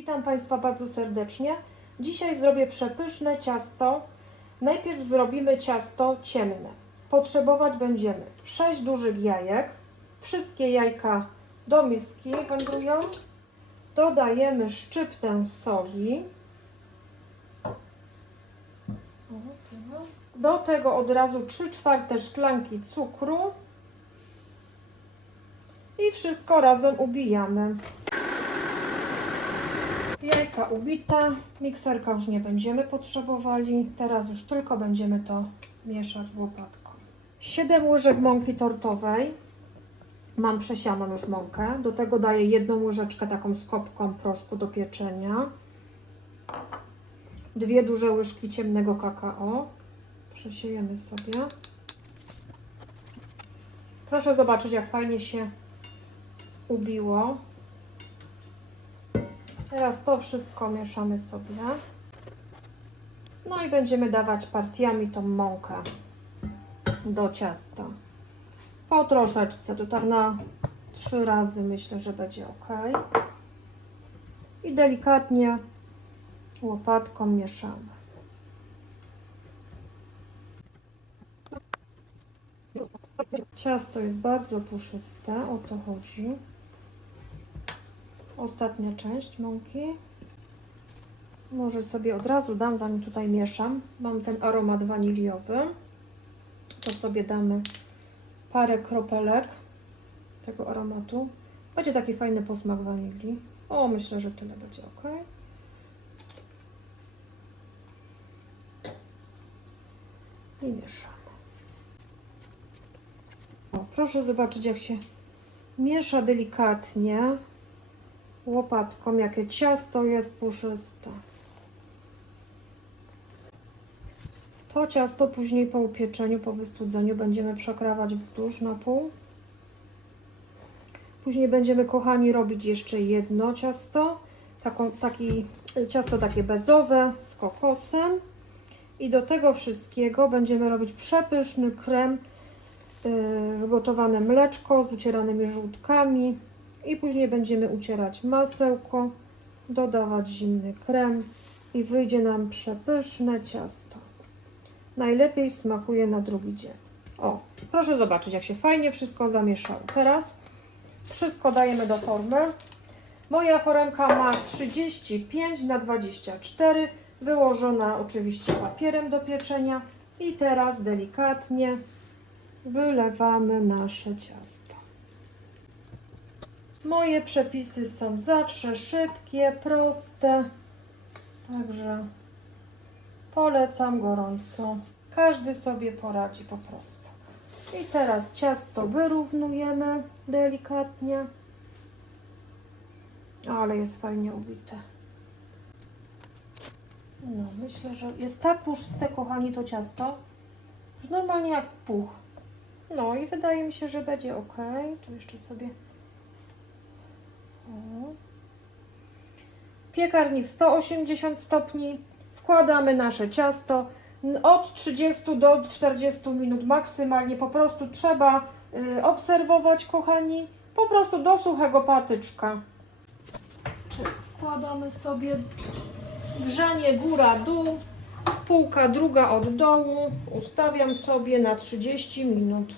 Witam Państwa bardzo serdecznie. Dzisiaj zrobię przepyszne ciasto. Najpierw zrobimy ciasto ciemne. Potrzebować będziemy 6 dużych jajek. Wszystkie jajka do miski wędrują. Dodajemy szczyptę soli. Do tego od razu 3/4 szklanki cukru. I wszystko razem ubijamy. Jajka ubite, mikserka już nie będziemy potrzebowali, teraz już tylko będziemy to mieszać łopatką. 7 łyżek mąki tortowej, mam przesianą już mąkę, do tego daję 1 łyżeczkę taką skopką proszku do pieczenia, 2 duże łyżki ciemnego kakao, przesiejemy sobie. Proszę zobaczyć, jak fajnie się ubiło. Teraz to wszystko mieszamy sobie. No i będziemy dawać partiami tą mąkę do ciasta. Po troszeczce, to tak na 3 razy myślę, że będzie ok. I delikatnie łopatką mieszamy. Ciasto jest bardzo puszyste, o to chodzi. Ostatnia część mąki. Może sobie od razu dam, zanim tutaj mieszam. Mam ten aromat waniliowy. To sobie damy parę kropelek tego aromatu. Będzie taki fajny posmak wanilii. O, myślę, że tyle będzie ok. I mieszamy. O, proszę zobaczyć, jak się miesza delikatnie łopatką, jakie ciasto jest puszyste. To ciasto później po upieczeniu, po wystudzeniu będziemy przekrawać wzdłuż na pół. Później będziemy, kochani, robić jeszcze jedno ciasto, ciasto takie bezowe z kokosem. I do tego wszystkiego będziemy robić przepyszny krem, gotowane mleczko z ucieranymi żółtkami. I później będziemy ucierać masełko, dodawać zimny krem i wyjdzie nam przepyszne ciasto. Najlepiej smakuje na drugi dzień. O, proszę zobaczyć, jak się fajnie wszystko zamieszało. Teraz wszystko dajemy do formy. Moja foremka ma 35 na 24, wyłożona oczywiście papierem do pieczenia. I teraz delikatnie wylewamy nasze ciasto. Moje przepisy są zawsze szybkie, proste, także polecam gorąco. Każdy sobie poradzi po prostu. I teraz ciasto wyrównujemy delikatnie, ale jest fajnie ubite. No, myślę, że jest tak puszyste, kochani, to ciasto, że normalnie jak puch. No i wydaje mi się, że będzie ok. Tu jeszcze sobie... Piekarnik 180 stopni. Wkładamy nasze ciasto. Od 30 do 40 minut maksymalnie. Po prostu trzeba obserwować, kochani. Po prostu do suchego patyczka. Wkładamy sobie grzanie góra-dół. Półka druga od dołu. Ustawiam sobie na 30 minut.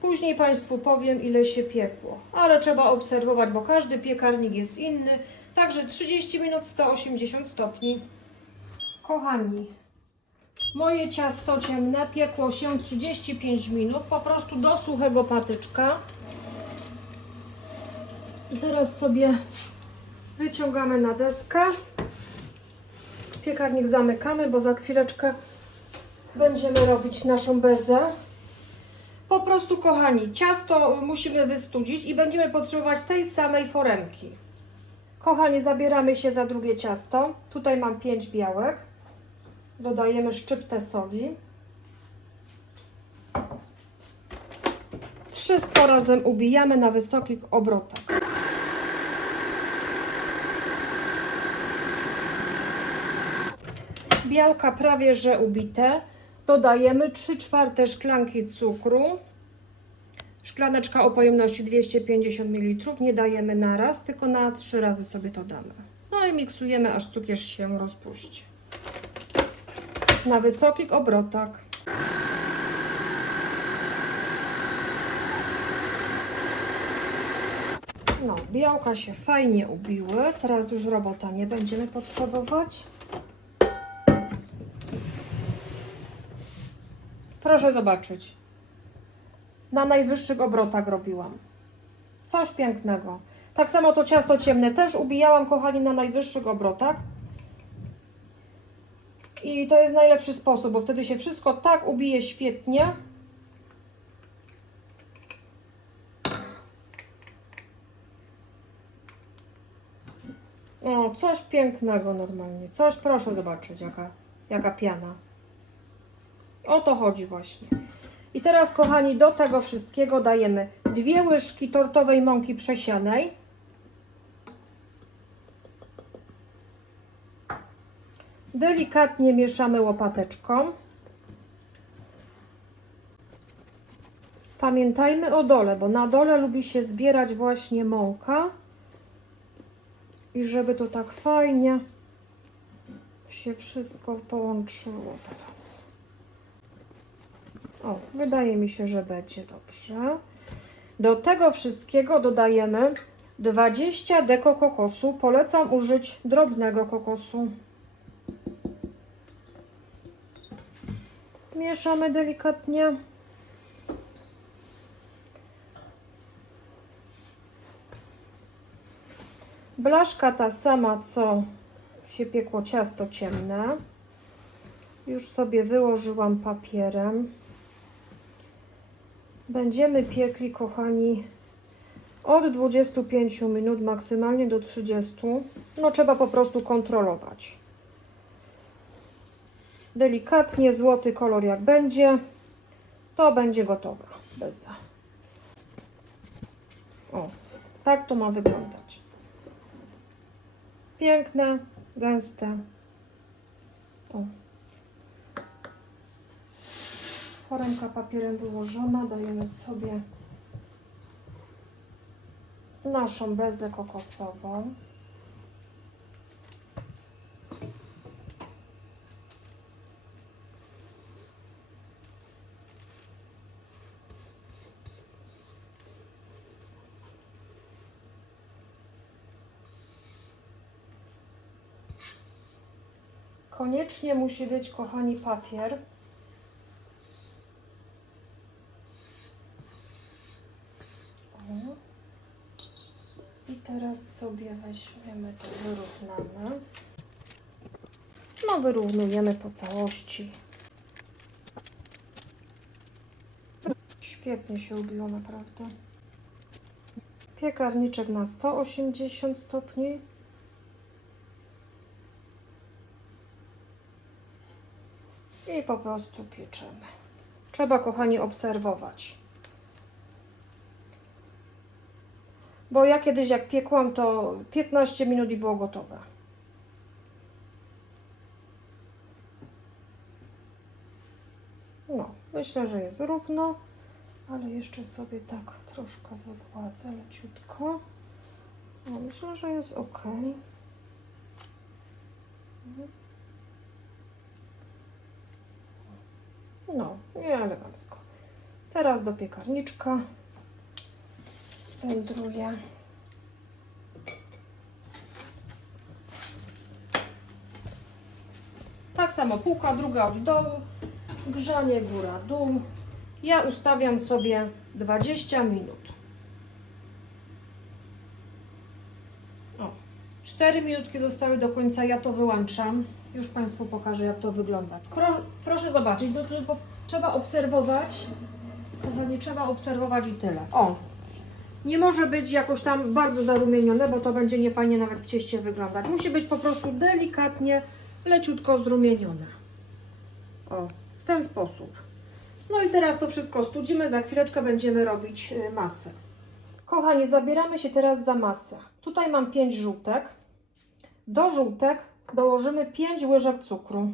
Później Państwu powiem, ile się piekło, ale trzeba obserwować, bo każdy piekarnik jest inny. Także 30 minut 180 stopni. Kochani, moje ciasto ciemne piekło się 35 minut, po prostu do suchego patyczka. I teraz sobie wyciągamy na deskę. Piekarnik zamykamy, bo za chwileczkę będziemy robić naszą bezę. Po prostu, kochani, ciasto musimy wystudzić i będziemy potrzebować tej samej foremki. Kochani, zabieramy się za drugie ciasto. Tutaj mam 5 białek. Dodajemy szczyptę soli. Wszystko razem ubijamy na wysokich obrotach. Białka prawie że ubite. Dodajemy 3/4 szklanki cukru. Szklaneczka o pojemności 250 ml. Nie dajemy na raz, tylko na 3 razy sobie to damy. No i miksujemy, aż cukier się rozpuści. Na wysokich obrotach. No, białka się fajnie ubiły. Teraz już robota nie będziemy potrzebować. Proszę zobaczyć. Na najwyższych obrotach robiłam. Coś pięknego. Tak samo to ciasto ciemne też ubijałam, kochani, na najwyższych obrotach. I to jest najlepszy sposób, bo wtedy się wszystko tak ubije świetnie. O, coś pięknego normalnie. Coś, proszę zobaczyć, jaka piana. O to chodzi właśnie. I teraz, kochani, do tego wszystkiego dajemy 2 łyżki tortowej mąki przesianej. Delikatnie mieszamy łopateczką. Pamiętajmy o dole, bo na dole lubi się zbierać właśnie mąka. I żeby to tak fajnie się wszystko połączyło teraz. O, wydaje mi się, że będzie dobrze. Do tego wszystkiego dodajemy 20 deko kokosu. Polecam użyć drobnego kokosu. Mieszamy delikatnie. Blaszka ta sama, co się piekło ciasto ciemne. Już sobie wyłożyłam papierem. Będziemy piekli, kochani, od 25 minut maksymalnie do 30. No trzeba po prostu kontrolować. Delikatnie, złoty kolor jak będzie, to będzie gotowe. Beza. O, tak to ma wyglądać. Piękne, gęste. O. Foremka papierem wyłożona. Dajemy sobie naszą bezę kokosową. Koniecznie musi być, kochani, papier. O. I teraz sobie weźmiemy to, wyrównamy. No, wyrównujemy po całości. Świetnie się ubiło, naprawdę. Piekarniczek na 180 stopni. I po prostu pieczemy. Trzeba, kochani, obserwować. Bo ja kiedyś jak piekłam, to 15 minut i było gotowe. No, myślę, że jest równo, ale jeszcze sobie tak troszkę wygładzę leciutko. No, myślę, że jest ok. No, i elegancko. Teraz do piekarniczka wędruję. Tak samo półka, druga od dołu, grzanie góra, dół. Ja ustawiam sobie 20 minut. O, 4 minutki zostały do końca, ja to wyłączam. Już Państwu pokażę, jak to wygląda. Proszę zobaczyć, to trzeba obserwować. Kochani, trzeba obserwować i tyle. O, nie może być jakoś tam bardzo zarumienione, bo to będzie niefajnie nawet w cieście wyglądać. Musi być po prostu delikatnie, leciutko zrumienione. O, w ten sposób. No i teraz to wszystko studzimy, za chwileczkę będziemy robić masę. Kochani, zabieramy się teraz za masę. Tutaj mam 5 żółtek. Do żółtek dołożymy 5 łyżek cukru.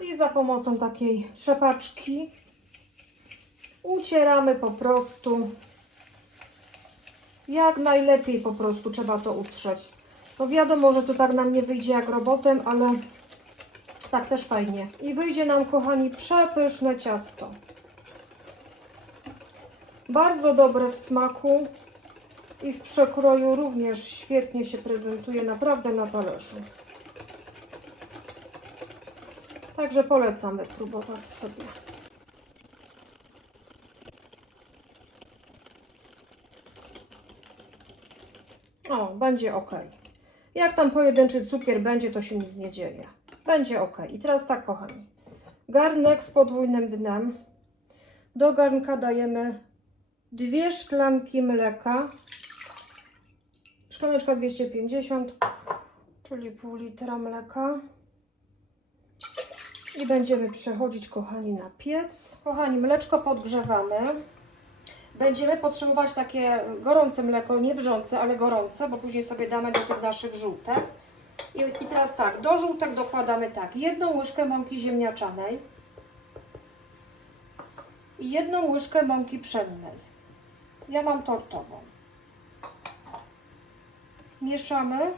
I za pomocą takiej trzepaczki ucieramy po prostu. Jak najlepiej po prostu trzeba to utrzeć. No wiadomo, że to tak nam nie wyjdzie jak robotem, ale tak też fajnie. I wyjdzie nam, kochani, przepyszne ciasto. Bardzo dobre w smaku i w przekroju również świetnie się prezentuje, naprawdę na talerzu. Także polecam wypróbować sobie. O, będzie ok. Jak tam pojedynczy cukier będzie, to się nic nie dzieje. Będzie ok. I teraz tak, kochani. Garnek z podwójnym dnem. Do garnka dajemy 2 szklanki mleka. Szklaneczka 250, czyli pół litra mleka. I będziemy przechodzić, kochani, na piec. Kochani, mleczko podgrzewamy. Będziemy potrzebować takie gorące mleko, nie wrzące, ale gorące, bo później sobie damy do tych naszych żółtek. I teraz tak, do żółtek dokładamy tak, 1 łyżkę mąki ziemniaczanej i 1 łyżkę mąki pszennej. Ja mam tortową. Mieszamy.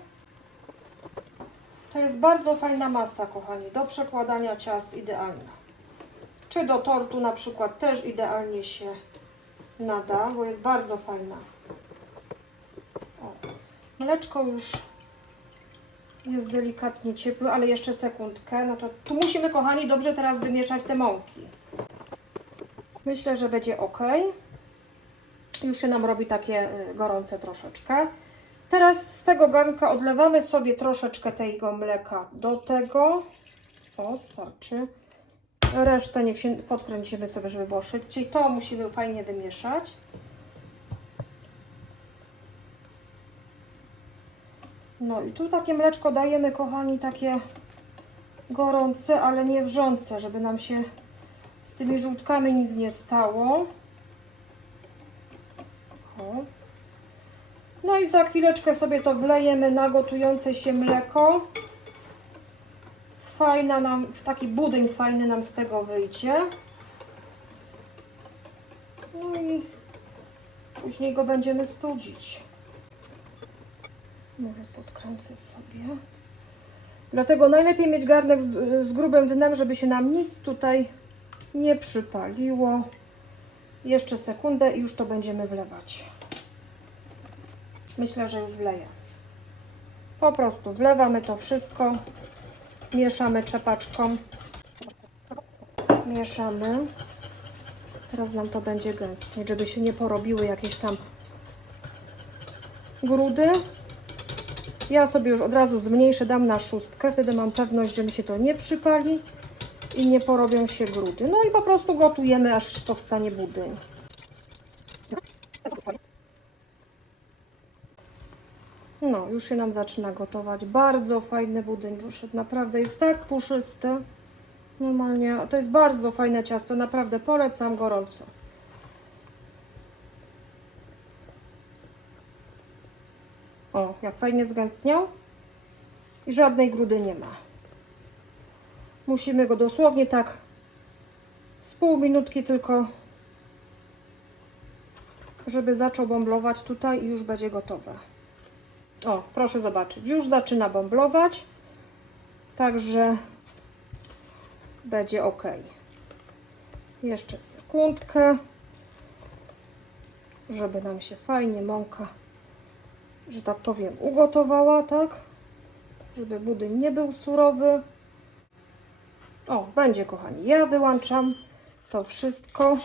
To jest bardzo fajna masa, kochani, do przekładania ciast idealna. Czy do tortu na przykład też idealnie się nada, bo jest bardzo fajna. O, mleczko już jest delikatnie ciepłe, ale jeszcze sekundkę. No to tu musimy, kochani, dobrze teraz wymieszać te mąki. Myślę, że będzie ok. Już się nam robi takie gorące troszeczkę. Teraz z tego garnka odlewamy sobie troszeczkę tego mleka do tego. O, starczy. Resztę niech się podkręcimy sobie, żeby było szybciej. To musimy fajnie wymieszać. No i tu takie mleczko dajemy, kochani, takie gorące, ale nie wrzące, żeby nam się z tymi żółtkami nic nie stało. O. No i za chwileczkę sobie to wlejemy na gotujące się mleko. Fajna nam, taki budyń fajny nam z tego wyjdzie. No i później go będziemy studzić. Może podkręcę sobie. Dlatego najlepiej mieć garnek z grubym dnem, żeby się nam nic tutaj nie przypaliło. Jeszcze sekundę i już to będziemy wlewać. Myślę, że już wleję. Po prostu wlewamy to wszystko. Mieszamy trzepaczką. Mieszamy. Teraz nam to będzie gęstnieć, żeby się nie porobiły jakieś tam grudy. Ja sobie już od razu zmniejszę, dam na 6. Wtedy mam pewność, że mi się to nie przypali i nie porobią się grudy. No i po prostu gotujemy, aż powstanie budyń. No, już się nam zaczyna gotować. Bardzo fajny budyń wyszedł. Naprawdę jest tak puszysty. Normalnie to jest bardzo fajne ciasto. Naprawdę polecam gorąco. O, jak fajnie zgęstniał. I żadnej grudy nie ma. Musimy go dosłownie tak z pół minutki tylko, żeby zaczął bąblować tutaj i już będzie gotowe. O, proszę zobaczyć, już zaczyna bąblować, także będzie ok. Jeszcze sekundkę, żeby nam się fajnie mąka, że tak powiem, ugotowała, tak? Żeby budyń nie był surowy. O, będzie, kochani. Ja wyłączam to wszystko.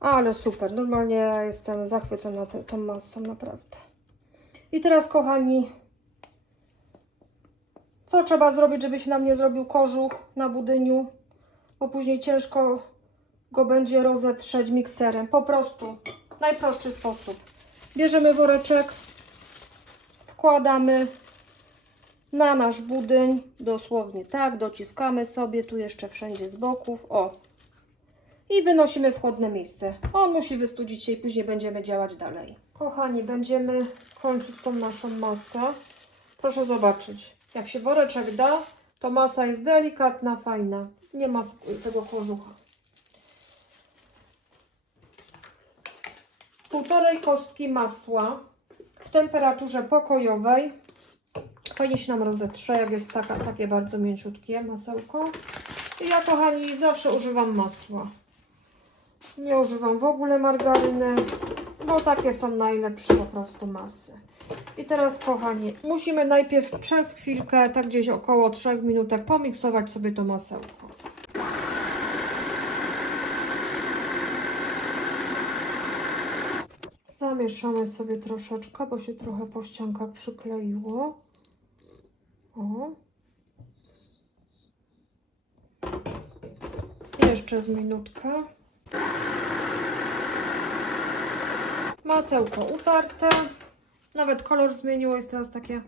Ale super, normalnie ja jestem zachwycona tą masą, naprawdę. I teraz, kochani, co trzeba zrobić, żeby się nam nie zrobił kożuch na budyniu, bo później ciężko go będzie rozetrzeć mikserem. Po prostu, najprostszy sposób. Bierzemy woreczek, wkładamy na nasz budyń, dosłownie tak, dociskamy sobie, tu jeszcze wszędzie z boków, o. I wynosimy w chłodne miejsce. On musi wystudzić się i później będziemy działać dalej. Kochani, będziemy kończyć tą naszą masę. Proszę zobaczyć, jak się woreczek da, to masa jest delikatna, fajna. Nie ma tego kożucha. półtorej kostki masła w temperaturze pokojowej. Fajnie się nam rozetrze, jak jest takie bardzo mięciutkie masełko. I ja, kochani, zawsze używam masła. Nie używam w ogóle margaryny, bo takie są najlepsze po prostu masy. I teraz, kochani, musimy najpierw przez chwilkę, tak gdzieś około 3 minutek, pomiksować sobie to masełko. Zamieszamy sobie troszeczkę, bo się trochę po ściankach przykleiło. O. Jeszcze z minutkę. Masełko utarte. Nawet kolor zmieniło, jest teraz takie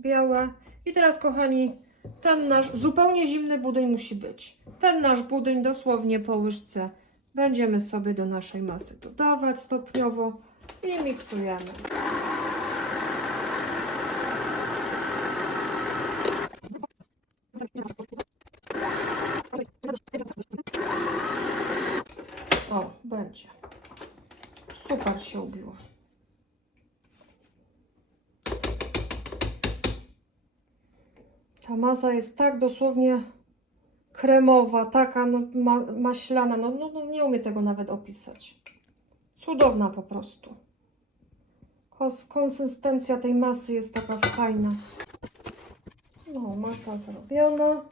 białe. I teraz, kochani, ten nasz zupełnie zimny budyń musi być. Ten nasz budyń dosłownie po łyżce będziemy sobie do naszej masy dodawać stopniowo i miksujemy. O, będzie. Super się ubiło. Ta masa jest tak dosłownie kremowa, taka no, maślana, no nie umiem tego nawet opisać. Cudowna po prostu. Konsystencja tej masy jest taka fajna. No, masa zrobiona.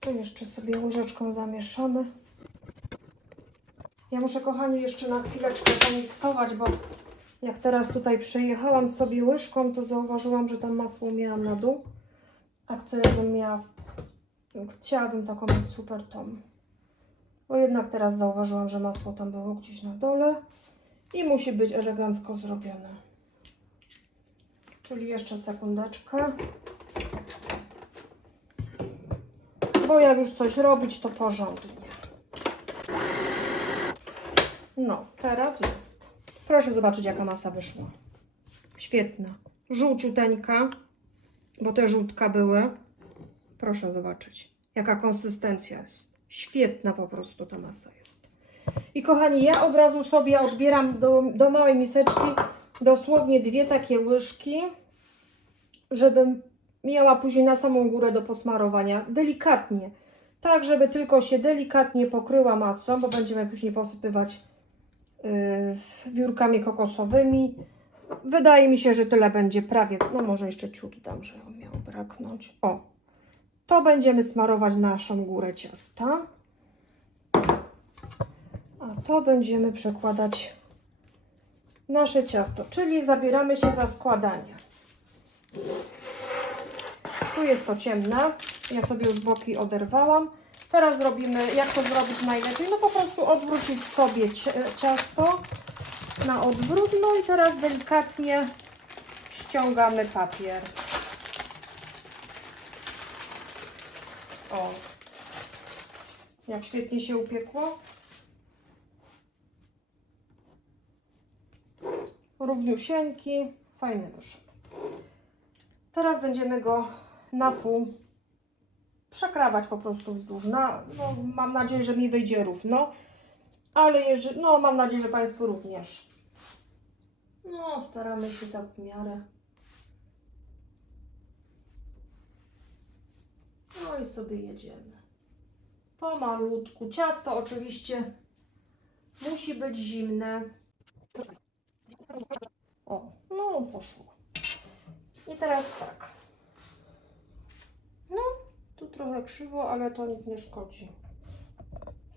To jeszcze sobie łyżeczką zamieszamy. Ja muszę, kochani, jeszcze na chwileczkę pomiksować, bo jak teraz tutaj przejechałam sobie łyżką, to zauważyłam, że tam masło miałam na dół. A chciałabym taką mieć super tą. Bo jednak teraz zauważyłam, że masło tam było gdzieś na dole i musi być elegancko zrobione. Czyli jeszcze sekundeczkę. Bo jak już coś robić, to porządnie. No, teraz jest. Proszę zobaczyć, jaka masa wyszła. Świetna. Żółciuteńka, bo te żółtka były. Proszę zobaczyć, jaka konsystencja jest. Świetna po prostu ta masa jest. I kochani, ja od razu sobie odbieram do małej miseczki dosłownie 2 takie łyżki, żebym miała później na samą górę do posmarowania. Delikatnie. Tak, żeby tylko się delikatnie pokryła masą, bo będziemy później posypywać wiórkami kokosowymi. Wydaje mi się, że tyle będzie prawie. No może jeszcze ciut dam, że miało braknąć. O, to będziemy smarować naszą górę ciasta. A to będziemy przekładać nasze ciasto, czyli zabieramy się za składanie. Tu jest to ciemne. Ja sobie już boki oderwałam. Teraz zrobimy, jak to zrobić najlepiej? No po prostu odwrócić sobie ciasto na odwrót. No i teraz delikatnie ściągamy papier. O, jak świetnie się upiekło. Równiusieńki, fajny wyszedł. Teraz będziemy go na pół przekrawać po prostu wzdłuż. No, mam nadzieję, że mi wyjdzie równo, ale jeżeli, no mam nadzieję, że Państwu również. No, staramy się tak w miarę. No i sobie jedziemy. Pomalutku. Ciasto oczywiście musi być zimne. O, no poszło. I teraz tak. No, tu trochę krzywo, ale to nic nie szkodzi.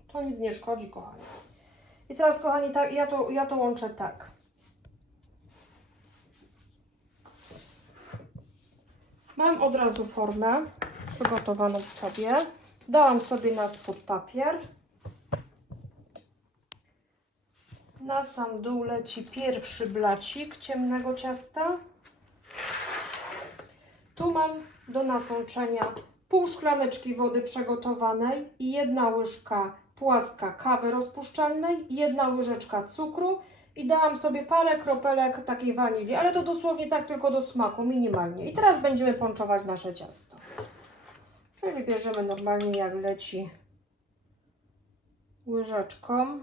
To nic nie szkodzi, kochani. I teraz, kochani, tak, ja to łączę tak. Mam od razu formę przygotowaną sobie. Dałam sobie na spód papier. Na sam dół leci pierwszy blacik ciemnego ciasta. Tu mam do nasączenia pół szklaneczki wody przygotowanej i 1 łyżka płaska kawy rozpuszczalnej, 1 łyżeczka cukru i dałam sobie parę kropelek takiej wanilii, ale to dosłownie tak tylko do smaku, minimalnie. I teraz będziemy ponczować nasze ciasto. Czyli bierzemy normalnie jak leci łyżeczką.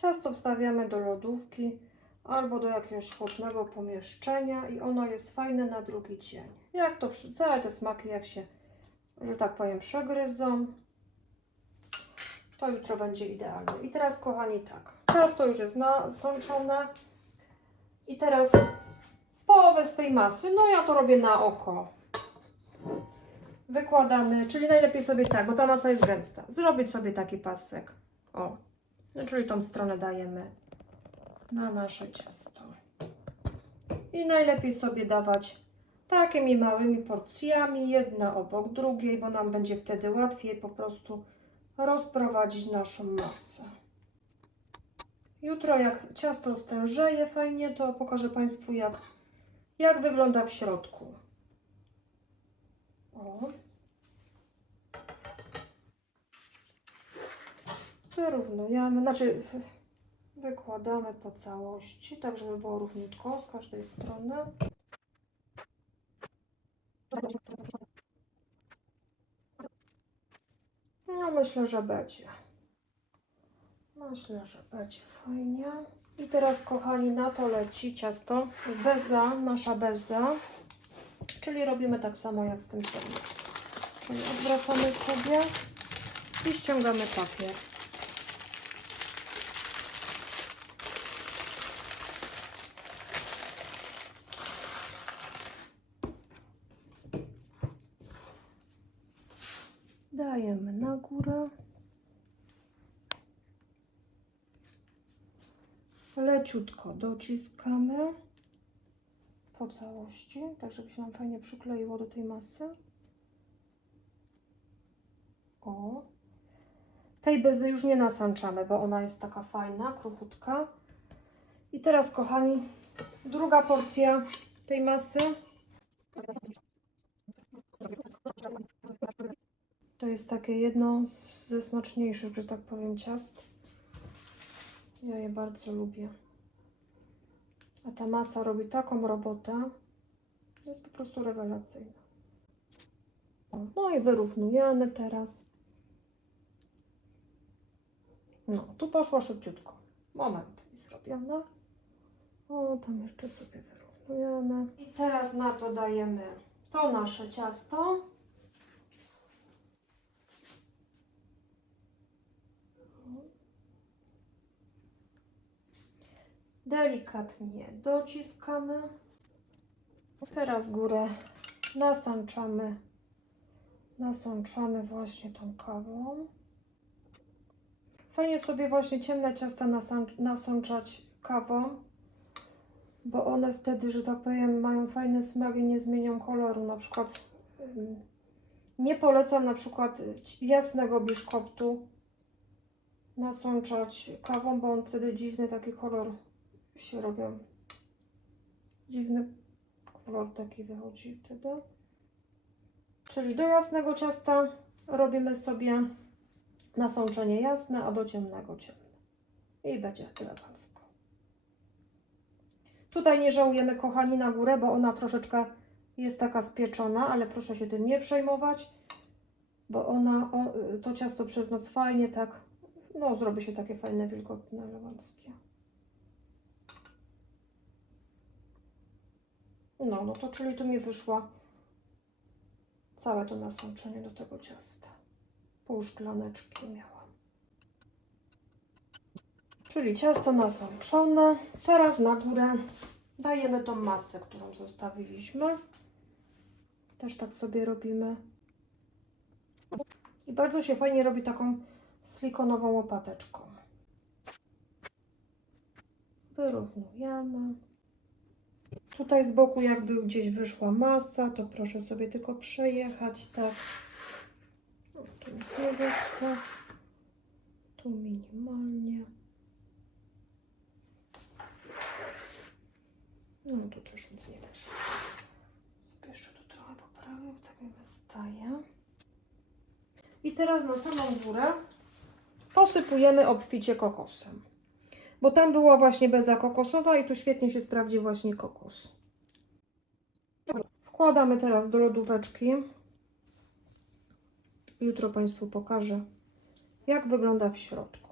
Ciasto wstawiamy do lodówki albo do jakiegoś chłodnego pomieszczenia i ono jest fajne na drugi dzień. Jak to całe te smaki, jak się, że tak powiem, przegryzą, to jutro będzie idealne. I teraz, kochani, tak, ciasto już jest nasączone i teraz połowę z tej masy, no ja to robię na oko. Wykładamy, czyli najlepiej sobie tak, bo ta masa jest gęsta, zrobić sobie taki pasek. O, no, czyli tą stronę dajemy na nasze ciasto. I najlepiej sobie dawać takimi małymi porcjami, jedna obok drugiej, bo nam będzie wtedy łatwiej po prostu rozprowadzić naszą masę. Jutro, jak ciasto stężeje fajnie, to pokażę Państwu, jak wygląda w środku. O. Wyrównujemy, znaczy wykładamy po całości, tak żeby było równiutko z każdej strony. No myślę, że będzie. Myślę, że będzie fajnie. I teraz, kochani, na to leci ciasto beza, nasza beza. Czyli robimy tak samo jak z tym filmem. Czyli odwracamy sobie i ściągamy papier. Dajemy na górę. Leciutko dociskamy po całości, tak żeby się nam fajnie przykleiło do tej masy. O. Tej bezy już nie nasączamy, bo ona jest taka fajna, kruchutka. I teraz, kochani, druga porcja tej masy. To jest takie jedno ze smaczniejszych, że tak powiem, ciast. Ja je bardzo lubię. A ta masa robi taką robotę, jest po prostu rewelacyjna. No i wyrównujemy teraz. No, tu poszło szybciutko. Moment, i zrobione. O, tam jeszcze sobie wyrównujemy. I teraz na to dajemy to nasze ciasto. Delikatnie dociskamy. Teraz górę nasączamy właśnie tą kawą. Fajnie sobie właśnie ciemne ciasta nasączać kawą, bo one wtedy, że tak powiem, mają fajny smak i nie zmienią koloru. Na przykład nie polecam na przykład jasnego biszkoptu nasączać kawą, bo on wtedy dziwny taki kolor się robią. Dziwny kolor taki wychodzi wtedy. Czyli do jasnego ciasta robimy sobie nasączenie jasne, a do ciemnego ciemne. I będzie elegancko. Tutaj nie żałujemy, kochani, na górę, bo ona troszeczkę jest taka spieczona, ale proszę się tym nie przejmować, bo to ciasto przez noc fajnie tak, no zrobi się takie fajne, wilgotne, eleganckie. No to czyli tu mi wyszło całe to nasączenie do tego ciasta. Pół szklaneczki miałam. Czyli ciasto nasączone. Teraz na górę dajemy tą masę, którą zostawiliśmy. Też tak sobie robimy. I bardzo się fajnie robi taką silikonową łopateczką. Wyrównujemy. Tutaj z boku jakby gdzieś wyszła masa, to proszę sobie tylko przejechać, tak. No, tu nic nie wyszło. Tu minimalnie. No tu też nic nie wyszło. Sobie jeszcze tu trochę poprawię, bo tak mi wystaje. I teraz na samą górę posypujemy obficie kokosem. Bo tam była właśnie beza kokosowa i tu świetnie się sprawdzi właśnie kokos. Wkładamy teraz do lodóweczki. Jutro Państwu pokażę, jak wygląda w środku.